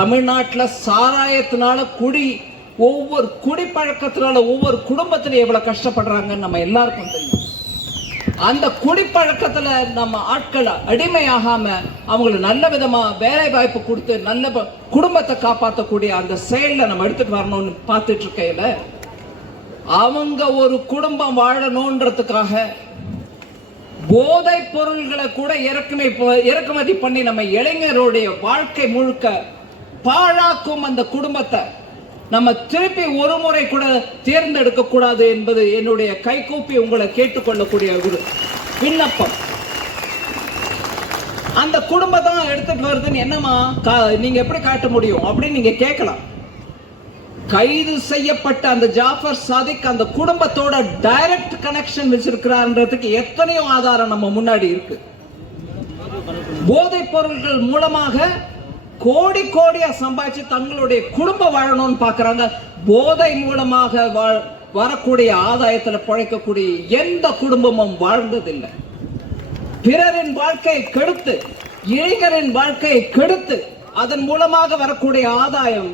தமிழ்நாட்டில் சாராயத்தினால ஒவ்வொரு குடிப்பழக்கத்தினால ஒவ்வொரு குடும்பத்திலும் எவ்வளவு கஷ்டப்படுறாங்கன்னு நம்ம எல்லாருக்கும் தெரியும். அந்த குடிப்பழக்கத்துல நம்ம ஆட்களை அடிமையாகாம அவங்களுக்கு நல்ல விதமா வேலை வாய்ப்பு கொடுத்து நல்ல குடும்பத்தை காப்பாற்றக்கூடிய அந்த செயல நம்ம எடுத்துட்டு வரணும்னு பார்த்துட்டு இருக்கையில அவங்க ஒரு குடும்பம் வாழணும்ன்றதுக்காக போதை பொருள்களை கூட இறக்குமதி பண்ணி நம்ம இளைஞருடைய வாழ்க்கை முழுக்க பாழாக்கும் அந்த குடும்பத்தை நம்ம திருப்பி ஒரு முறை கூட தேர்ந்தெடுக்க கூடாது என்பது என்னுடைய கைகூப்பி உங்களை கேட்டுக்கொள்ளக்கூடிய ஒரு விண்ணப்பம். அந்த குடும்பத்தை எடுத்துட்டு வருதுன்னு என்னமா நீங்க எப்படி காட்ட முடியும் அப்படின்னு நீங்க கேட்கலாம். கைது செய்யப்பட்ட அந்த ஜாஃபர் சாதிக் அந்த குடும்பத்தோட டைரக்ட் கனெக்ஷன் வச்சிருக்கிறார்ன்றதுக்கு எத்தனையோ ஆதாரம் நம்ம முன்னாடி இருக்கு. போதைப் பொருள்கள் மூலமாக கோடி கோடியா சம்பாதிச்சு தங்களுடைய குடும்பம் வாழணும்னு பாக்குறாங்க. போதை மூலமாக வரக்கூடிய ஆதாயத்துல பிழைக்கக்கூடிய எந்த குடும்பமும் வாழ்ந்ததில்லை. பிறரின் வாழ்க்கையை கெடுத்து இளைஞரின் வாழ்க்கையை கெடுத்து அதன் மூலமாக வரக்கூடிய ஆதாயம்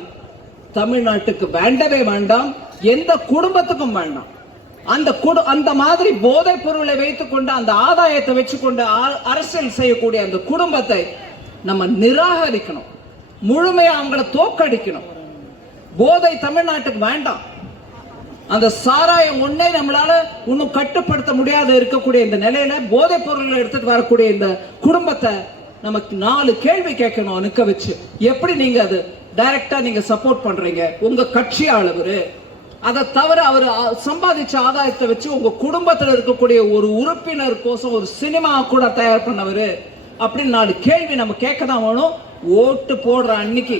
தமிழ்நாட்டுக்கு வேண்டவே வேண்டாம், எந்த குடும்பத்துக்கும் வேண்டாம். அந்த மாதிரி போதைப் பொருளை வைத்துக் கொண்டு அந்த ஆதாயத்தை வச்சுக்கொண்டு அரசியல் செய்யக்கூடிய அந்த குடும்பத்தை நம்ம நிராகரிக்கணும், முழுமையா அவங்கள தோக்கடிக்கணும். போதை தமிழ்நாட்டுக்கு வேண்டாம். அந்த சாராயம் ஒன்னே நம்மளால இன்னும் கட்டுப்படுத்த முடியாத இருக்கக்கூடிய இந்த நிலையில போதைப் பொருளை எடுத்துட்டு வரக்கூடிய இந்த குடும்பத்தை நமக்கு 4 கேள்வி கேட்கணும் நிக்க வச்சு. எப்படி நீங்க அது டைரக்டா நீங்க சப்போர்ட் பண்றீங்க? உங்க கட்சி ஆளுவரு, அதை தவிர அவர் சம்பாதிச்ச ஆதாயத்தை வச்சு உங்க குடும்பத்தில் இருக்கக்கூடிய ஒரு உறுப்பினர் கோசம் ஒரு சினிமா கூட தயார் பண்ணவரு அப்படின்னு 4 கேள்வி நம்ம கேட்க தான் வேணும். ஓட்டு போடுற அன்னைக்கு